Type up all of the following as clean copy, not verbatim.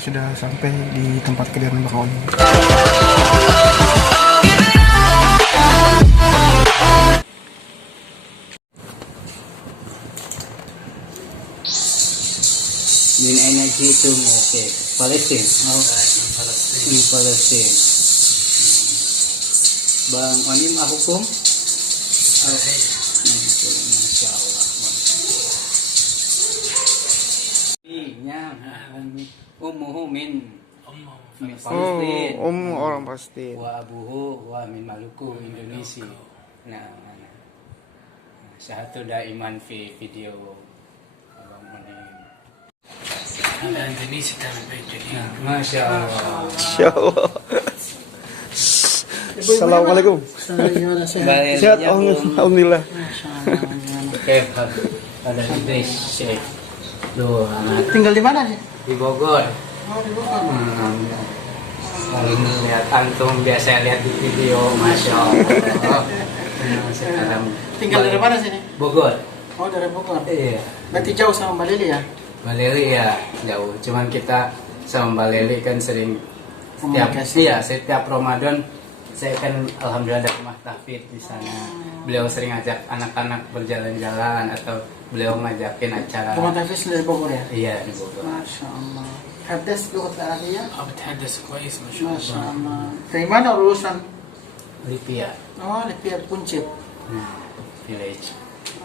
sudah sampai di tempat kediaman Bang Oni. Min energi itu Mesir, Palestina, Palestina. Bang Onim hukum, Masya Allah. Iya, ummuhu min Palestina. Orang pasti. Wa abuhu wa min Maluku, Indonesia. Nah. Satu daiman fi video Abang Onim. Ada Indonesia kami baik jadi. Masya Allah. Masya Allah. Assalamualaikum. Sehat, alhamdulillah. Oke, ada Idris Syekh. Duh, anak Tinggal di mana sih? di Bogor. Oh, di Bogor. Kalau ngeliat antum biasa lihat di video, Masya Allah. Sekarang Tinggal dari mana sini? Bogor. Oh, dari Bogor. Iya. Berarti jauh sama Mbak Lili ya? Mbak Leli ya jauh. Cuman kita sama Mbak Leli kan sering setiap Ramadan saya kan alhamdulillah ada rumah tahfidz di sana. Beliau sering ajak anak-anak berjalan-jalan atau beliau ngajakin acara. Rumah tahfidz dari Bogor ya? Iya di Bogor. Masya Allah. Hadis lugat Arabia? بتحدث كويس ما شاء Masya الله. Allah. Dari mana lulusan? Lipia, Oh, di Piar Kuncip. village,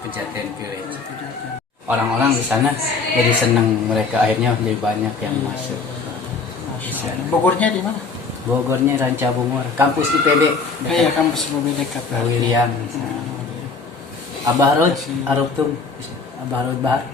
Pejaten village. Orang-orang di sana jadi senang, mereka akhirnya lebih banyak yang masuk. Bogornya di mana? Bogornya Ranca Bungur, kampus IPB. Iya, kampus lebih dekat. Pak William. Abah Roj, Aruptum, Abah Roj Bahar,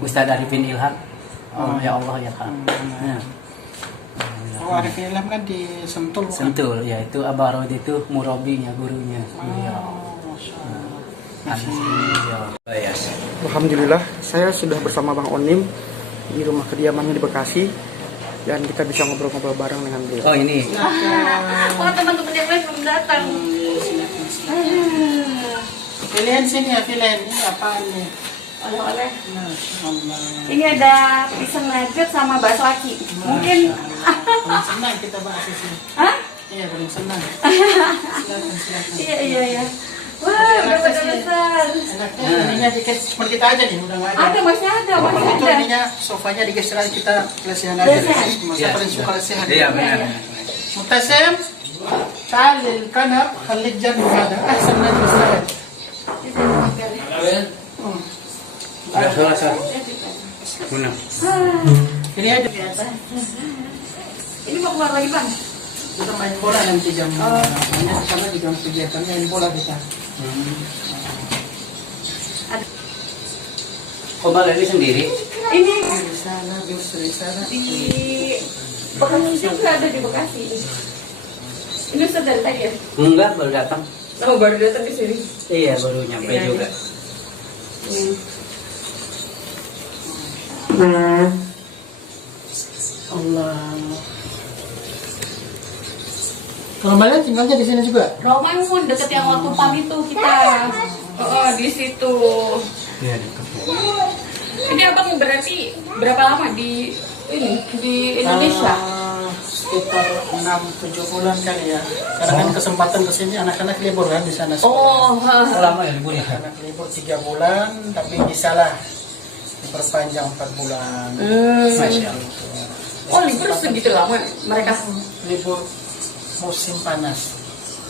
Ustadz Arifin Ilham. Oh ya Allah ya Kak. Oh, ada film kan di Sentul bukan? Sentul, ya itu Abah Roj itu murabinya, gurunya. Ya. Alhamdulillah, saya sudah bersama Bang Onim di rumah kediamannya di Bekasi dan kita bisa ngobrol-ngobrol bareng dengan beliau. Oh ini. Oh, teman-teman yang lain belum datang. Pilihan sini ya, pilihan. Ini apaan nih? Oleh-oleh. Masya Allah. Ini ada pisang nugget sama bakso aci. Mungkin. Belum senang kita bahas di sini. Hah? Iya, belum senang. Silakan. Iya. Wah, udah pada besar. Enaknya ininya dikit, cuma kita aja nih, udah nggak ada. Ada, masih ada. Kalau itu ininya, sofanya digeser aja, kita lesehan aja. Lesehan. Masa paling suka lesehan. Iya benar. مبتسم تعال للكنب خليك جنب هذا احسن من المستوى. Mana? Ini aja. Ini mau keluar lagi, Bang? Kita main bola nanti jam mainnya sama di jam kegiatan main bola kita. Kok Mbak Leli sendiri? Ini Di sana, di sana. di Bekasi juga ada di Bekasi. Ini Ustaz dari tadi ya? Enggak, baru datang. Oh, baru datang di sini. Iya, baru nyampe Iya, juga. Allah. Kalau Mbak tinggalnya di sini juga? Romangun deket yang waktu pam itu kita. Oh, di situ. Iya, dekat. Ini abang berarti berapa lama di ini di Indonesia? Sekitar 6-7 bulan kali ya. Karena kan kesempatan kesini anak-anak libur kan di sana. Oh, Lama ya liburnya? Anak libur 3 bulan, tapi bisa lah diperpanjang 4 bulan. Masya Allah. Oh, libur segitu lama mereka. Libur musim panas.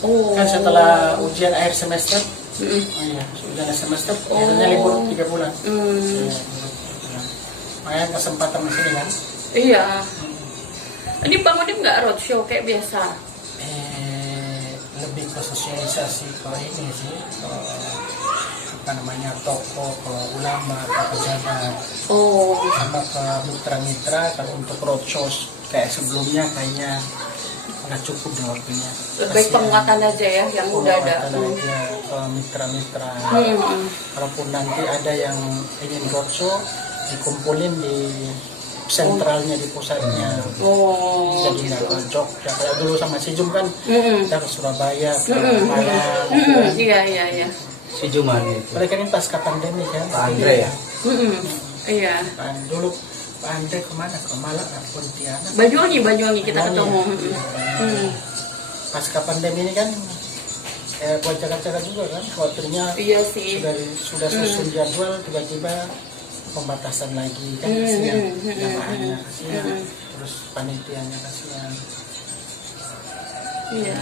Oh. Kan setelah ujian akhir semester, Mm. oh iya, ujian akhir semester, biasanya libur 3 bulan. Iya, makanya kesempatan di sini kan. Iya. Ini Bang Odim nggak roadshow kayak biasa? Lebih ke sosialisasi ke ini sih, ke apa namanya toko, ke ulama, ke pejabat, Oh. sama ke mitra-mitra. Kalau untuk roadshow kayak sebelumnya kayaknya nggak cukup deh waktunya. Lebih penguatan aja ya yang udah ada. Penguatan aja ke mitra-mitra. Hmm. Kalaupun nanti ada yang ingin roadshow, dikumpulin di sentralnya, di pusatnya. Oh. Jadi nggak ke Jogja kayak dulu sama si Jum kan, Mm-mm. kita ke Surabaya, ke Mm-mm. Malang. Mm-mm. Iya. Si Juman itu. Mereka ini pasca pandemi kan. Pak Andre ya? Mm-mm. Iya. Kan dulu Pak Andre kemana? Ke Malang, ke Pontianak. Banyuwangi kita ketemu. Pasca pandemi ini kan buat jaga-jaga juga kan, khawatirnya Iya sih. sudah susun jadwal tiba-tiba pembatasan lagi kan, kasihan jamaahnya, kasihan, terus panitianya kasihan. Iya.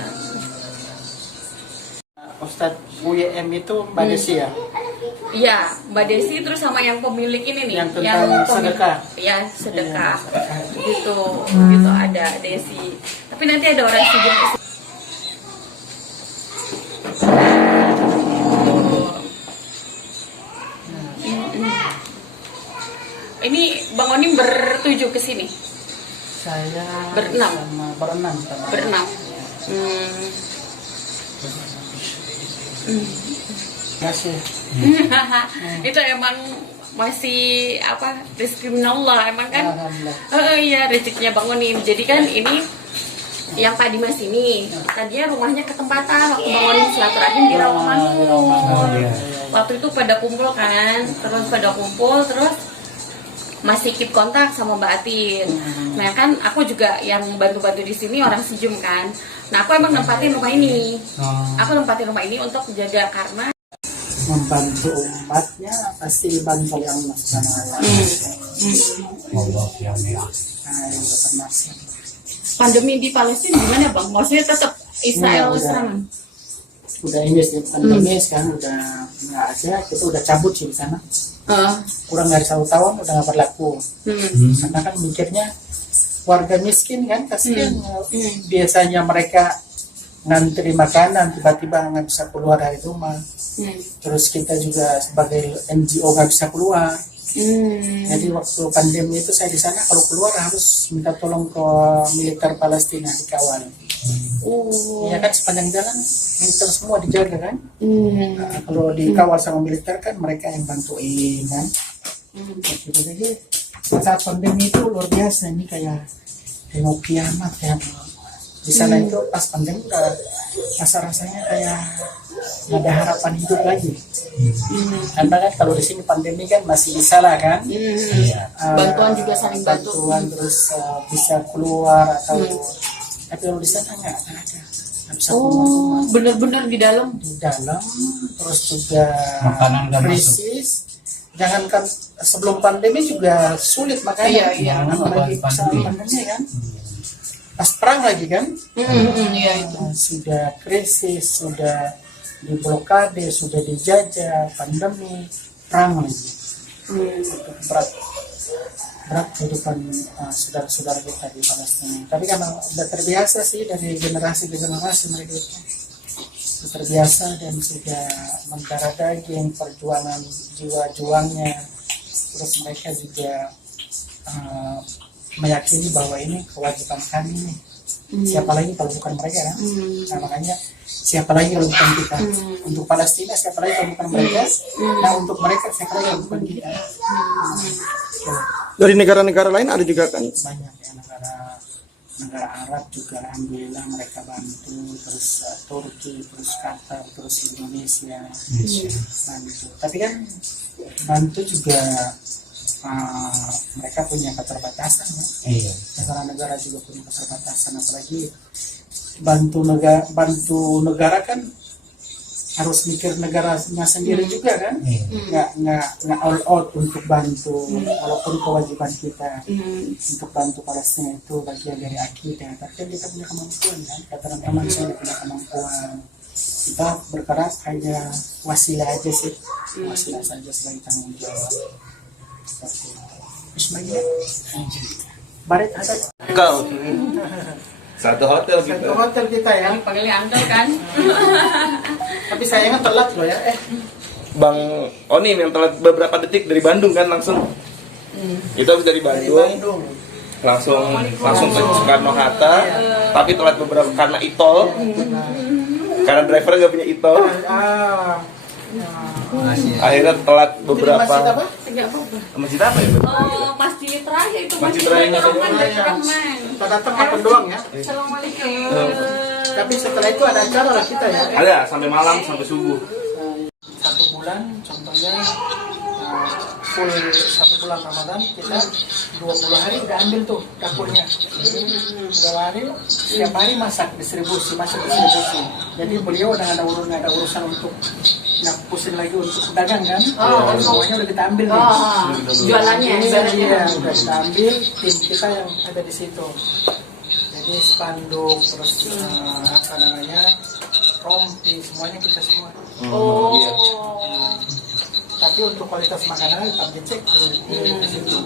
Ustadz UYM itu Mbak Desi ya? Iya, Mbak Desi terus sama yang pemilik ini nih, Yang tentang sedekah. Iya, sedekah. Iya. Gitu ada Desi. Tapi nanti ada orang sujud ke sini. Ini Bang Onim bertujuh ke sini. Saya Berenam. berenam. Berenam. Kasih. Itu emang masih apa, rezeki Allah emang kan. Alhamdulillah. Iya, rezekinya Bang Onim. Jadi kan ini yang Pak Dimas ini tadinya rumahnya ketempatan waktu Bang Onim silaturahim di Rawamangun. Waktu itu pada kumpul kan, terus masih keep kontak sama Mbak Atin. Nah kan aku juga yang bantu-bantu di sini orang Sejum kan. Nah aku emang nempatin rumah ini. Aku nempatin rumah ini untuk jaga karena Membantu umatnya pasti dibantu oleh Allah Subhanahu wa Ta'ala. pandemi di Palestina gimana Bang? Maksudnya tetap Israel Udah. serangan? Udah ini sih pandemi sekarang udah nggak ada, kita udah cabut sih di sana. Kurang dari 1 tahun udah nggak berlaku. Karena kan mikirnya warga miskin kan kasihan. Biasanya mereka ngantri makanan tiba-tiba nggak bisa keluar dari rumah. Terus kita juga sebagai NGO nggak bisa keluar. Jadi waktu pandemi itu saya di sana kalau keluar harus minta tolong ke militer Palestina dikawal. Iya kan sepanjang jalan militer semua dijaga kan. Nah, kalau dikawal sama militer kan mereka yang bantuin kan. Jadi saat pandemi itu luar biasa, ini kayak mau kiamat ya. Di sana itu pas pandemi udah rasanya kayak nggak ada harapan hidup lagi. Karena kan kalau di sini pandemi kan masih bisa lah kan. Bantuan juga saling bantu. Bantuan terus bisa keluar atau tapi kalau di sana nggak ada, nggak bisa keluar. Bener-bener di dalam. Di dalam terus juga Makanan nggak krisis. Jangankan sebelum pandemi juga sulit makanya. Iya. Apalagi pas pandemi kan. Pas perang lagi kan. Iya itu. Sudah krisis, sudah diblokade, sudah dijajah, pandemi, perang lagi. Berat kehidupan saudara-saudara kita di Palestina. Tapi karena sudah terbiasa sih dari generasi ke generasi mereka itu sudah terbiasa dan sudah mendarah daging perjuangan jiwa juangnya. Terus mereka juga meyakini bahwa ini kewajiban kami nih. Siapa lagi kalau bukan mereka kan? Nah, makanya siapa lagi kalau bukan kita? Untuk Palestina siapa lagi kalau bukan mereka? Nah untuk mereka siapa lagi kalau bukan kita? Dari negara-negara lain ada juga kan? Banyak ya negara Arab juga alhamdulillah mereka bantu, terus Turki, terus Qatar, terus Indonesia bantu. Tapi kan bantu juga mereka punya keterbatasan ya. Negara-negara juga punya keterbatasan, apalagi bantu negara kan harus mikir negaranya sendiri juga kan. Nggak all out untuk bantu, walaupun kewajiban kita untuk bantu Palestina itu bagian dari akidah. Tapi kan kita punya kemampuan kan, kata teman-teman saya punya kemampuan. Kita bergerak hanya wasilah aja sih, wasilah saja sebagai tanggung jawab. Bismillah. Baret ada Kau satu hotel gitu. satu hotel kita ya. Yang panggilnya Andal kan? Tapi sayangnya telat loh ya. Bang Onim yang telat beberapa detik dari Bandung kan langsung. Itu habis dari Dari Bandung Bandung. langsung ke Soekarno Hatta, tapi telat beberapa karena itol. Karena driver nggak punya itol. Akhirnya telat Itu di beberapa. masjid apa? Tidak apa-apa. Masjid apa ya? Masjid terakhir itu Masjid terakhir Baitur namanya. Rahman, Baitur Rahman. Kita datang makan doang ya. Assalamualaikum. Tapi setelah itu ada acara lah kita ya. Ada sampai malam sampai subuh. 1 bulan contohnya full 1 bulan Ramadan kita 20 hari udah ambil tuh dapurnya. 2 hari setiap hari masak distribusi. Jadi beliau udah nggak ada urusan untuk pusing lagi untuk pedagang kan. Semuanya udah kita ambil nih. Jualannya Iya, udah kita ambil, tim kita yang ada di situ. Jadi spanduk terus apa namanya, rompi, semuanya kita semua. Tapi untuk kualitas makanan tetap dicek di situ.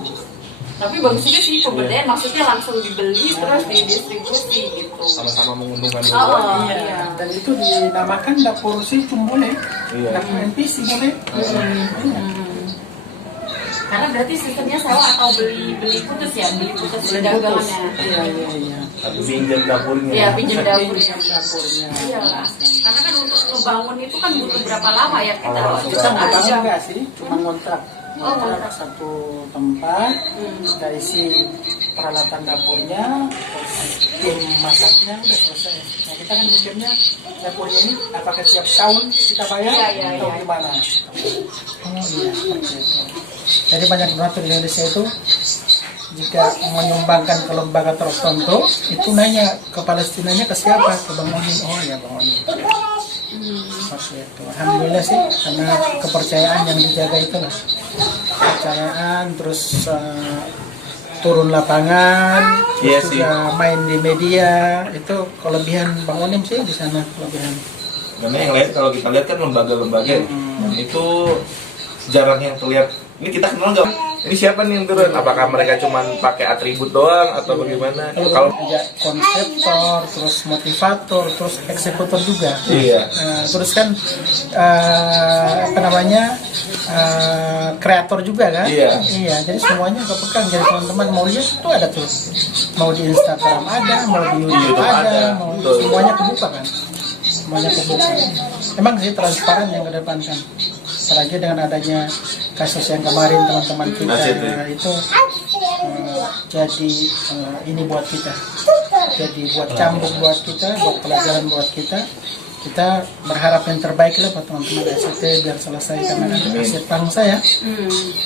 Tapi bagus juga sih pemberdayaan, maksudnya langsung dibeli terus didistribusi gitu. Sama-sama menguntungkan Iya. Dan itu dinamakan dapur si Cumbule, dapur NPC boleh. Karena berarti sistemnya sewa atau beli putus ya, beli putus dagangannya. Iya. Atau pinjam dapurnya. Iya, pinjam dapurnya. Dapurnya. Iya lah. Karena kan untuk ngebangun itu kan butuh berapa lama ya kita Kita nggak aja. bangun nggak sih, cuma ngontrak. Ngontrak satu tempat, kita isi peralatan dapurnya, terus tim masaknya udah selesai. Nah kita kan mikirnya dapurnya ini apakah tiap tahun kita bayar atau gimana? Seperti itu. Jadi banyak donatur di Indonesia itu jika menyumbangkan ke lembaga tertentu itu nanya ke Palestinanya ke siapa, ke Bang Onim. Oh ya Bang Onim. Seperti itu. Alhamdulillah sih karena kepercayaan yang dijaga itulah, kepercayaan terus turun lapangan, terus juga main di media, itu kelebihan Bang Onim sih di sana, kelebihan. Karena yang lain kalau kita lihat kan lembaga-lembaga itu jarang yang terlihat. Ini kita kenal nggak? Ini siapa nih yang turun? Apakah mereka cuma pakai atribut doang atau bagaimana? Kalau konseptor, terus motivator, terus eksekutor juga. Iya. Terus kan apa namanya, kreator juga kan? Iya. Jadi semuanya kepegang. Jadi teman-teman mau lihat itu ada tuh. Mau di Instagram ada, mau di YouTube ada, mau semuanya kebuka kan? Semuanya kebuka. Emang sih transparan yang kedepankan. Apalagi dengan adanya kasus yang kemarin teman-teman kita itu jadi ini buat kita, jadi buat cambuk buat kita, buat pelajaran buat kita. Kita berharap yang terbaik lah buat teman-teman SCT biar selesai, karena aset bangsa ya,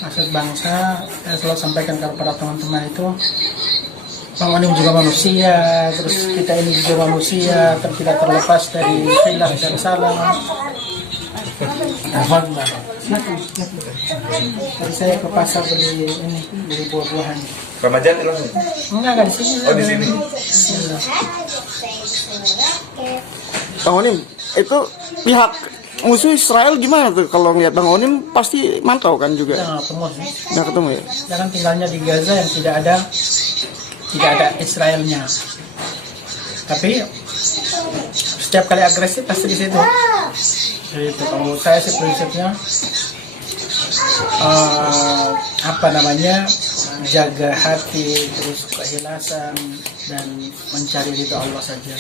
aset bangsa. Saya selalu sampaikan kepada teman-teman itu, Bang Onim juga manusia, terus kita ini juga manusia, tidak terlepas dari khilaf dan salah. Tadi saya ke pasar beli buah-buahan. Ramadan langsung? Enggak di sini. Oh di sini. Bang Onim, itu pihak musuh Israel gimana tuh kalau ngeliat Bang Onim pasti mantau kan juga? Nggak ketemu ya? Jangan tinggalnya di Gaza yang tidak ada Israelnya. Tapi setiap kali agresif pasti di situ. Jadi itu kalau saya sih prinsipnya apa namanya, jaga hati, terus keikhlasan dan mencari ridho Allah saja.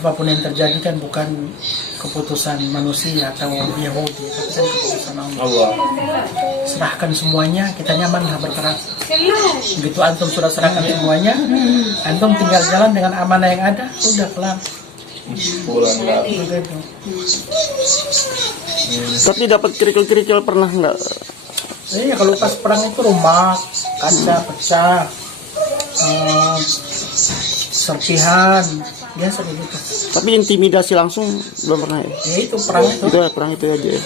Apapun yang terjadi kan bukan keputusan manusia atau Yahudi, tapi kan keputusan Allah. Serahkan semuanya, kita nyaman lah bergerak. Begitu antum sudah serahkan semuanya, antum tinggal jalan dengan amanah yang ada, udah kelar. Begitu. Tapi dapat kerikil-kerikil pernah nggak? Iya, kalau pas perang itu rumah kaca pecah, serpihan, biasa begitu. Tapi intimidasi langsung belum pernah ya? Ya itu perang itu. Itu ya, perang itu aja ya.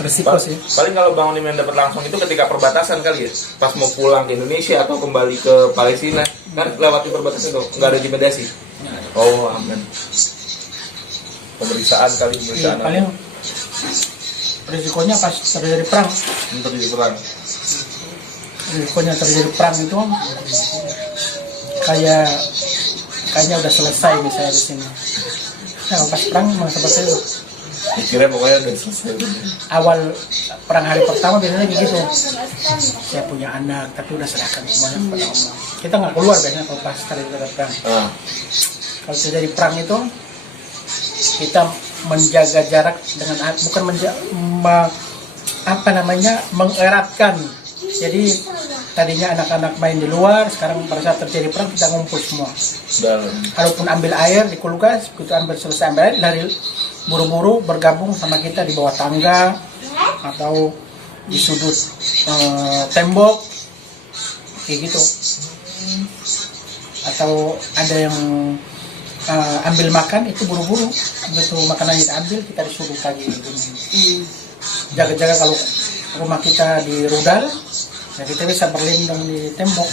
Resiko sih. Paling kalau Bang Onim yang dapat langsung itu ketika perbatasan kali ya, pas mau pulang ke Indonesia atau kembali ke Palestina, kan lewati perbatasan tuh, nggak ada intimidasi. Oh aman. Pemeriksaan kali, pemeriksaan. Ya, paling risikonya pas terjadi perang. Terjadi perang. Risikonya terjadi perang itu kayaknya udah selesai misalnya di sini. Nah, pas perang memang seperti itu. Kira pokoknya udah selesai. Awal perang hari pertama biasanya begitu. Saya punya anak, tapi udah serahkan semuanya kepada Allah. Kita nggak keluar biasanya kalau pas terjadi perang. Kalau terjadi perang itu kita menjaga jarak dengan bukan mengeratkan. Jadi tadinya anak-anak main di luar, sekarang pada saat terjadi perang kita ngumpul semua. Kalaupun ambil air di kulkas, begitu selesai ambil air, lari buru-buru bergabung sama kita di bawah tangga, atau di sudut tembok kayak gitu, atau ada yang ambil makan itu buru-buru, begitu makanannya diambil kita disuruh lagi. Jaga-jaga kalau rumah kita di rudal, ya kita bisa berlindung di tembok.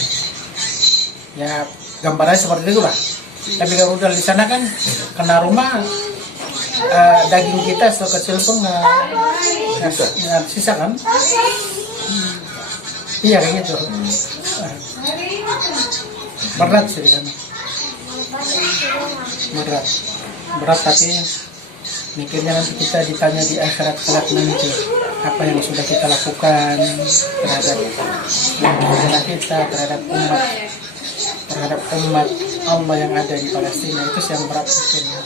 Ya gambarnya seperti itu lah. Tapi kalau rudal di sana kan kena rumah, daging kita sekecil pun nggak sisa kan? Iya kayak gitu. Berat sih di sana. Berat tapi mikirnya nanti kita ditanya di akhirat kelak nanti apa yang sudah kita lakukan terhadap negara kita, terhadap umat Allah yang ada di Palestina, itu yang berat mikirnya.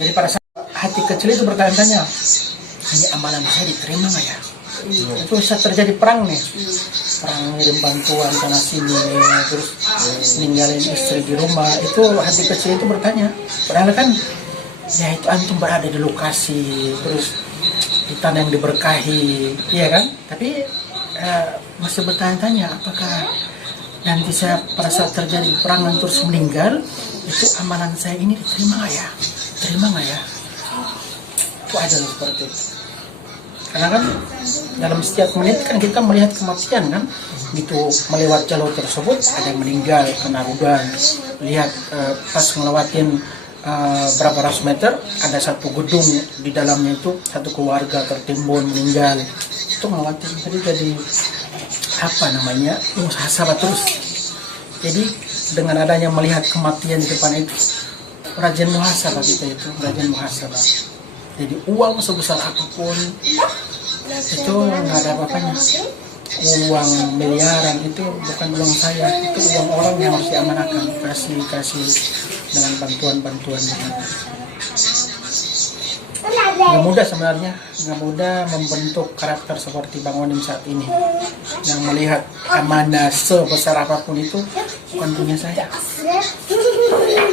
Jadi pada saat hati kecil itu bertanya-tanya, ini amalan saya diterima nggak ya? Itu bisa terjadi perang nih, perang ngirim bantuan sana sini, terus ninggalin istri di rumah. Itu hati kecil itu bertanya, padahal kan ya itu antum berada di lokasi, terus di tanah yang diberkahi, iya kan? Tapi masih bertanya-tanya, apakah nanti saya pada saat terjadi perangan terus meninggal, itu amalan saya ini diterima nggak ya? Diterima nggak ya? Itu ada seperti itu. Karena kan dalam setiap menit kan kita melihat kematian kan, gitu melewat jalur tersebut ada yang meninggal kena rudal. Lihat pas ngelewatin berapa ratus meter ada satu gedung di dalamnya itu satu keluarga tertimbun meninggal. Itu ngelewatin jadi apa namanya muhasabah terus. Jadi dengan adanya melihat kematian di depan itu rajin muhasabah kita itu rajin muhasabah. Jadi uang sebesar apapun itu nggak ada apa-apanya. Uang miliaran itu bukan uang saya, itu uang orang yang harus diamanahkan, kasih dengan bantuan-bantuan. Nggak mudah sebenarnya, nggak mudah membentuk karakter seperti Bang Onim saat ini, yang melihat amanah sebesar apapun itu bukan punya saya,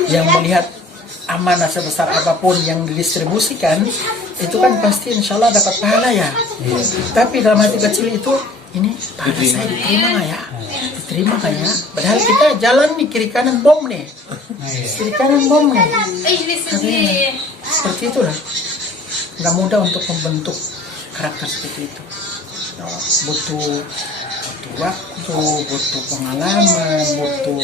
yang melihat amanah sebesar apapun yang didistribusikan itu kan pasti insya Allah dapat pahala ya. Tapi dalam hati kecil itu, ini pahala saya diterima nggak ya? Diterima nggak ya? Padahal kita jalan nih kiri kanan bom nih, kiri kanan bom nih. Tapi seperti itulah, nggak mudah untuk membentuk karakter seperti itu. Butuh waktu, butuh pengalaman, butuh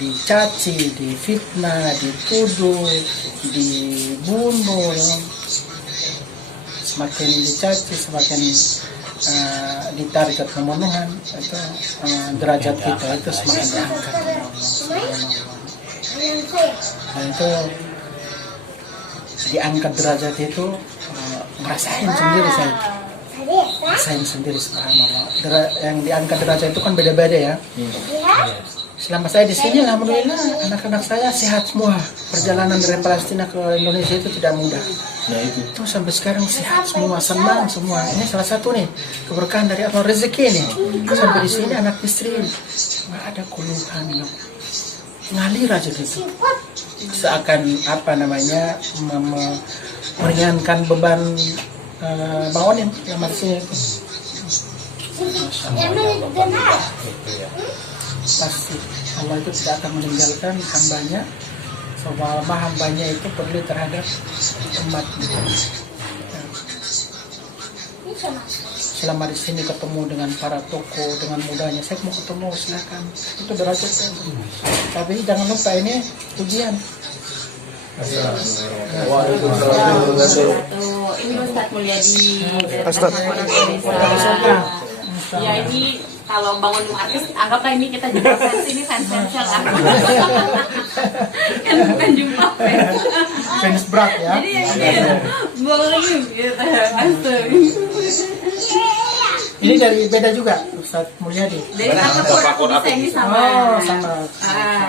dicaci, difitnah, dituduh, dibunuh. Semakin dicaci, semakin ditarget pembunuhan, itu derajat kita itu semakin diangkat. Dan itu diangkat derajat itu ngerasain sendiri saya. Rasain sendiri subhanallah. Yang diangkat derajat itu kan beda-beda ya. Selama saya di sini alhamdulillah anak-anak saya sehat semua. Perjalanan dari Palestina ke Indonesia itu tidak mudah. Itu sampai sekarang sehat semua, senang semua. Ini salah satu nih keberkahan dari Allah, rezeki nih. Sampai di sini anak istri nggak ada keluhan, ngalir aja gitu. Seakan apa namanya meringankan beban Bang Onim yang masih itu. Pasti Allah itu tidak akan meninggalkan hambanya selama hambanya itu peduli terhadap umatnya. Selama di sini ketemu dengan para tokoh dengan mudahnya, saya mau ketemu silakan, itu derajatnya. Tapi jangan lupa ini ujian. Ini Ustadz Mulyadi dari Ustadz. Indonesia. Ya ini kalau bangun artis, anggaplah ini kita jumpa fans, ini fans lah. Kan bukan jumpa fans. Fans berat ya. Jadi boleh gitu. Ini dari beda juga Ustadz Mulyadi. Dari Tafakur bisa ini sama. Oh, sama.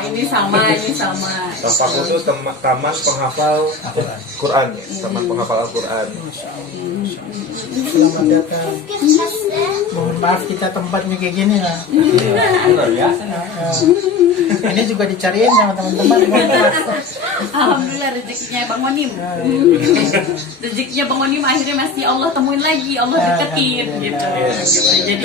Ini sama. Tafakur itu taman penghafal Quran ya, taman penghafal Al-Quran. Selamat datang. Mohon maaf kita tempatnya kayak gini lah. Luar biasa. Ini juga dicariin sama teman-teman. Alhamdulillah rezekinya Bang Onim. Rezekinya Bang Onim akhirnya masih Allah temuin lagi, Allah deketin gitu. Jadi